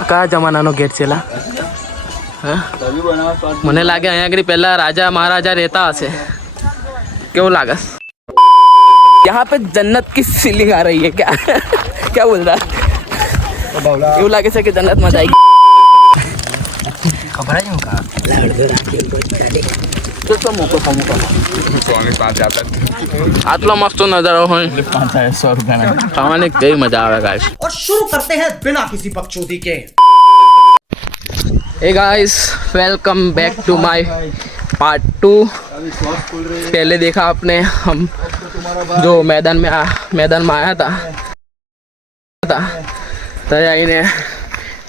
કયા જમાનાનો ગેટ છે લા હા મને લાગે અહીંયા આગળ પહેલા રાજા મહારાજા રહેતા હશે કેવું લાગે यहाँ पे जन्नत की फीलिंग आ रही है क्या क्या बोल रहा એવું લાગે છે કે જન્નત માં જાય આટલો મસ્ત નજારો હોય ખાવાની કઈ મજા આવે ગાઈસ और शुरू करते हैं बिना किसी बकचोदी के hey guys welcome back to my part two पहले देखा आपने हम जो मैदान में आ, मैदान में आया था था ત્યારે આવીને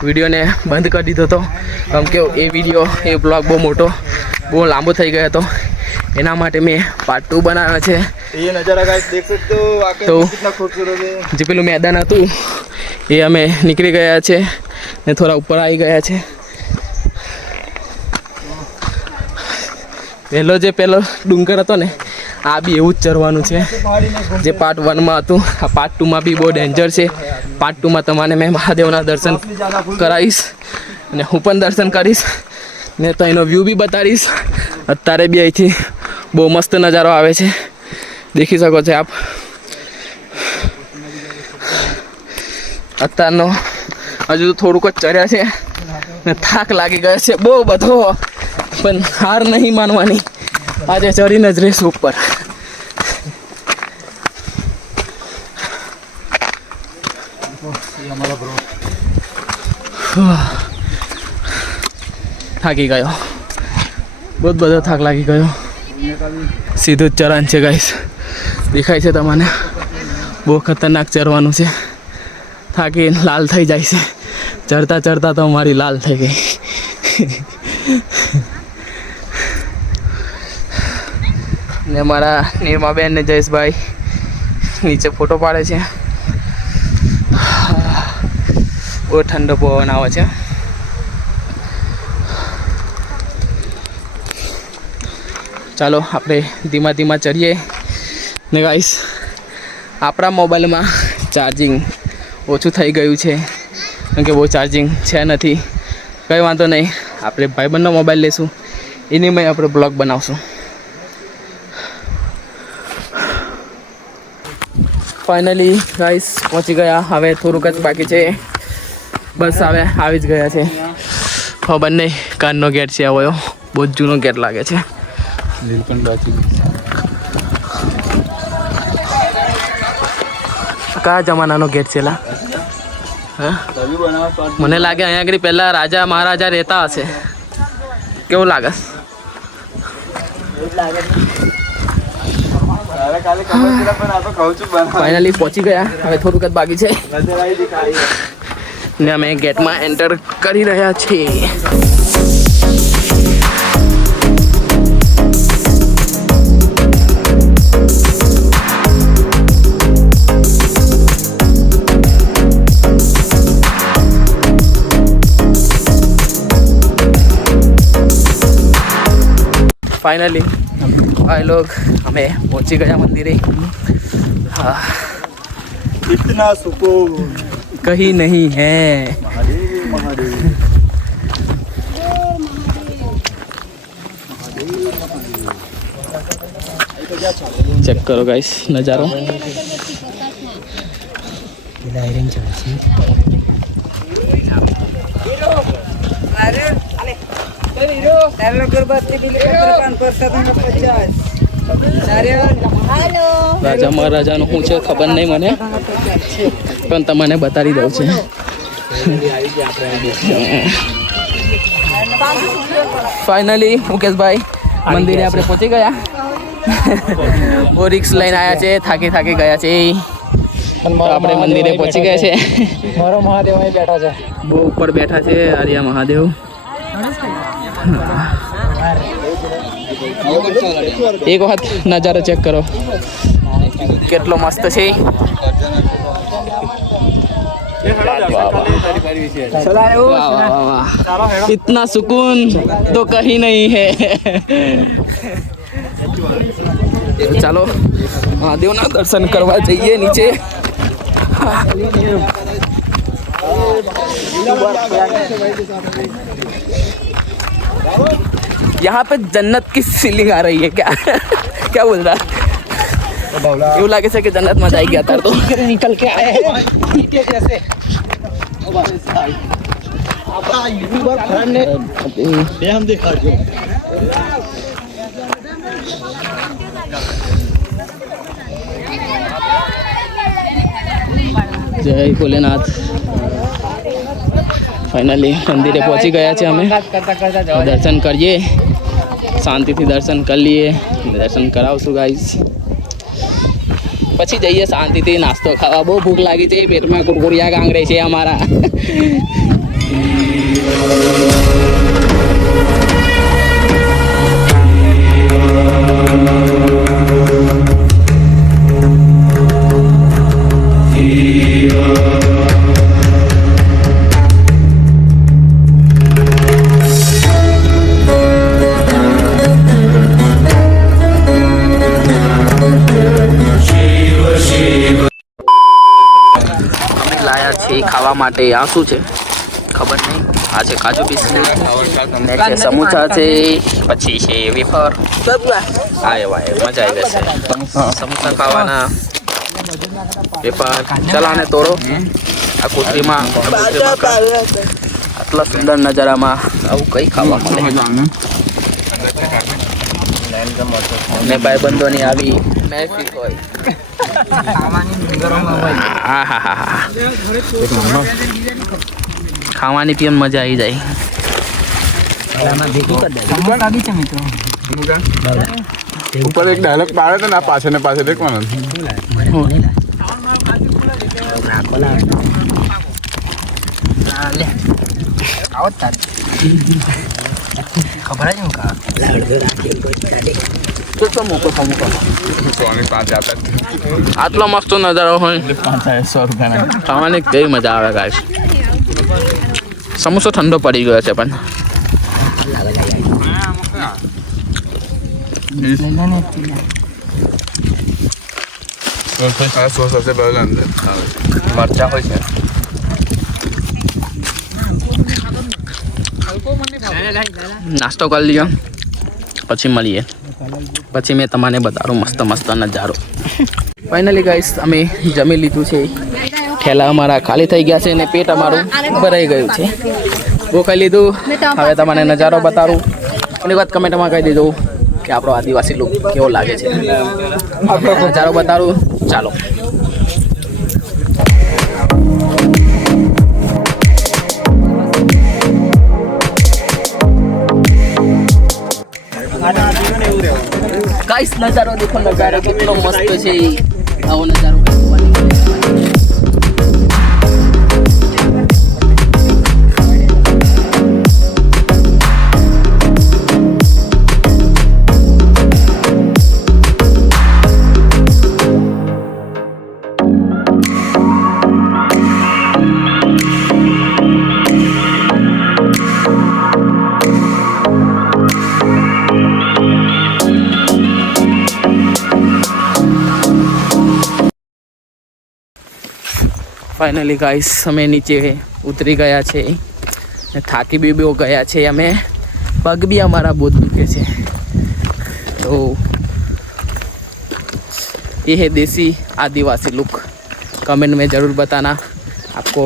વિડીયોને બંધ કરી દીધો હતો કેમ કે એ વિડીયો એ બ્લોગ બહુ મોટો બહુ લાંબો થઈ ગયો હતો. એના માટે મેં પાર્ટ ટુ બનાવ્યો છે. તો જે પેલું મેદાન હતું એ અમે નીકળી ગયા છે ને થોડા ઉપર આવી ગયા છે. પહેલો જે પહેલો ડુંગર હતો ને આ બી એવું જ ચરવાનું છે. જે પાર્ટ વનમાં હતું આ પાર્ટ ટુમાં બી બહુ ડેન્જર છે. પાર્ટ ટુમાં તમને મેં મહાદેવના દર્શન કરાવીશ અને હું પણ દર્શન કરીશ. ને તો એનો વ્યૂ બી બતાડીશ. અત્યારે બી અહીંથી બહુ મસ્ત નજારો આવે છે. દેખી શકો છો આપ. અત્યારનો હજુ તો થોડુંક જ ચર્યા છે ને થાક લાગી ગયો છે બહુ બધો. પણ હાર નહીં માનવાની. આજે ચરીને જ રહીશું ઉપર. થાકી ગયો. બહુ બધો થાક લાગી ગયો. સીધું જ ચરણ છે ગાઈસ દેખાય છે તમને. બહુ ખતરનાક ચરવાનું છે. થાકી લાલ થઈ જાય છે. ચડતા ચડતા તો મારી લાલ થઈ ગઈ. ને મારા નિર્માબેન ને જયેશભાઈ નીચે ફોટો પાડે છે. બહુ ઠંડો પવન આવે છે. ચાલો આપણે ધીમા ધીમા ચડીએ ને ગાઈસ આપણા મોબાઈલમાં ચાર્જિંગ ઓછું થઈ ગયું છે. કેમ કે બહુ ચાર્જિંગ છે નથી. કંઈ વાંધો નહીં, આપણે ભાઈબંધનો મોબાઈલ લઈશું એની મેં આપણે બ્લોગ બનાવશું. ફાઇનલી ગાઈસ પહોંચી ગયા. હવે થોડુંક જ બાકી છે. બસ હવે આવી જ ગયા છે. નહીં કારનો ગેટ છે આવ્યો બહુ જૂનો ગેટ લાગે છે. કયા જમાનાનો ગેટ છે મને લાગે અહીંયા આગળ પહેલા રાજા મહારાજા રહેતા હશે. કેવું લાગે? ફાઇનલી પહોંચી ગયા. હવે થોડુંક જ બાકી છે. ને અમે ગેટમાં એન્ટર કરી રહ્યા છીએ. फाइनली भाई लोग हमें पहुँची गया मंदिर। हाँ। इतना सुकून। कहीं नहीं है। महादेव महादेव કરો ગાઈસ નજારો રાજા મહારાજાનું શું છે ખબર નહીં મને પણ તમને બતાવી દઉં છે. ફાઇનલી મુકેશભાઈ મંદિરે આપણે પહોંચી ગયા. બહુ લઈને આવ્યા છે થાકી થાકી ગયા છે. આપણે મંદિરે પહોંચી ગયા છે. મારો મહાદેવ અહીં બેઠા છે. બહુ ઉપર બેઠા છે આર્યા મહાદેવ. એક વખત નજારો ચેક કરો કેટલો મસ્ત છે वाह वाह वाह वाह इतना सुकून तो कहीं नहीं है તો ચાલો મહાદેવના દર્શન કરવા જઈએ નીચે यहाँ पे जन्नत की सीलिंग आ रही है क्या? क्या बोल रहा? है यूँ लगे से कि जन्नत मज़ा गया था तो। निकल के आए जैसे जय भोलेनाथ। ફાઇનલી મંદિરે પહોંચી ગયા છે અમે. દર્શન કરીએ. શાંતિથી દર્શન કરી લઈએ. દર્શન કરાવશું ગાઈસ પછી જઈએ શાંતિથી નાસ્તો ખાવા. બહુ ભૂખ લાગી છે. પેટમાં કુરકુરિયા ગાંગરે છે અમારા. લાયા છે ખાવા માટે. આ શું છે? ખબર નહીં. આ છે કાજુ બિસ્કિટ છે સમોસા છે, પછી છે વેફર. હા વાય મજા આવી જશે સમોસા ખાવાના. વેફર. ચલાને તોડો. આ કુતરીમાં આટલા સુંદર નજારામાં આવું કઈ ખાવા મળે. ને ભાઈબંધોની આવી ખાવાની પીવાની મજા આવી જાય. ઉપર એક ડાયલોગ પાડે તો ને પાછળ ને પાછળ એક ખબર જ હું કા? આટલો મસ્ત નજારો હોય. પાંચ સો રૂપિયા ખાવાની કઈ મજા આવે ગાય સમોસો ઠંડો પડી ગયો છે પણ. મરચા હોય છે. નાસ્તો કરી લીધો પછી મળીએ. પછી મેં તમને બતાડું મસ્ત મસ્ત નજારો. ફાઇનલી ગાઈસ અમે જમી લીધું છે. ઠેલા અમારા ખાલી થઈ ગયા છે અને પેટ અમારું ભરાઈ ગયું છે. બહુ ખાઈ લીધું. હવે તમને નજારો બતાડું. એક વાત કમેન્ટમાં કહી દેજો કે આપણો આદિવાસી લોક કેવો લાગે છે. નજારો બતાડું. ચાલો. ગાઈસ નજારો દેખો નજારો કેટલો મસ્ત છે આવો નજારો. ફાઇનલી ગાઈસ અમે નીચે ઉતરી ગયા છે ને થાકી બી બહુ ગયા છે અમે પગ બી અમારા બહુ દુખે છે તો ये है देसी आदिवासी लुक कमेंट में ज़रूर बताना आपको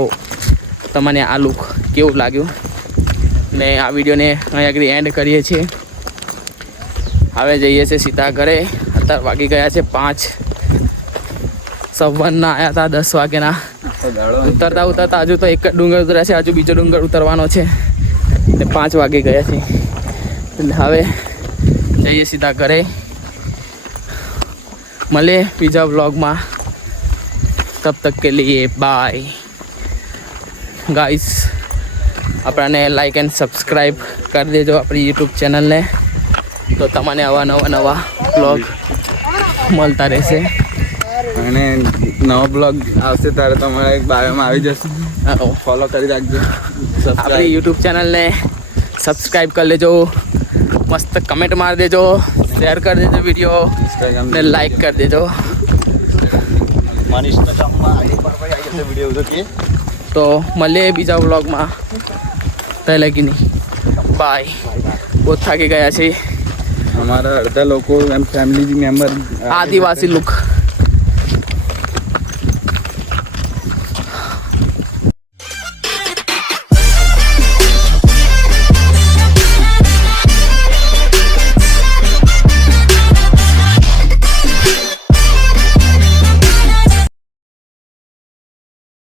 તમને આ લુક કેવું લાગ્યું ને આ વિડીયોને અહીં આગળ એન્ડ કરીએ છીએ હવે જઈએ છીએ સીધા ઘરે અત્યારે વાગી ગયા છે પાંચ સવારના આવ્યા હતા દસ વાગ્યાના ઉતરતા ઉતરતા હજુ તો એક જ ડુંગર ઉતર્યા છે હજુ બીજો ડુંગર ઉતરવાનો છે. એટલે પાંચ વાગે ગયા છે. એટલે હવે જઈએ સીધા ઘરે. મળે બીજા વ્લોગમાં. તબ તક કે લીએ બાય ગાઈસ આપણાને લાઈક એન્ડ સબસ્ક્રાઈબ કરી દેજો આપણી યુટ્યુબ ચેનલને તો તમને આવા નવા નવા વ્લોગ મળતા રહેશે. અને નવો બ્લોગ આવશે ત્યારે તમારે એક બાયોમાં આવી જશે. ફોલો કરી રાખજો. આપણી યુટ્યુબ ચેનલને સબસ્ક્રાઈબ કરી લેજો. મસ્ત કમેન્ટ મારી દેજો. શેર કરી દેજો વીડિયો ને લાઈક કરી દેજો. તો મળીએ બીજા બ્લોગમાં પહેલાં કે નહીં. બાય બહુ થાકી ગયા છે અમારા અડધા લોકો એમ ફેમિલી મેમ્બર આદિવાસી લુક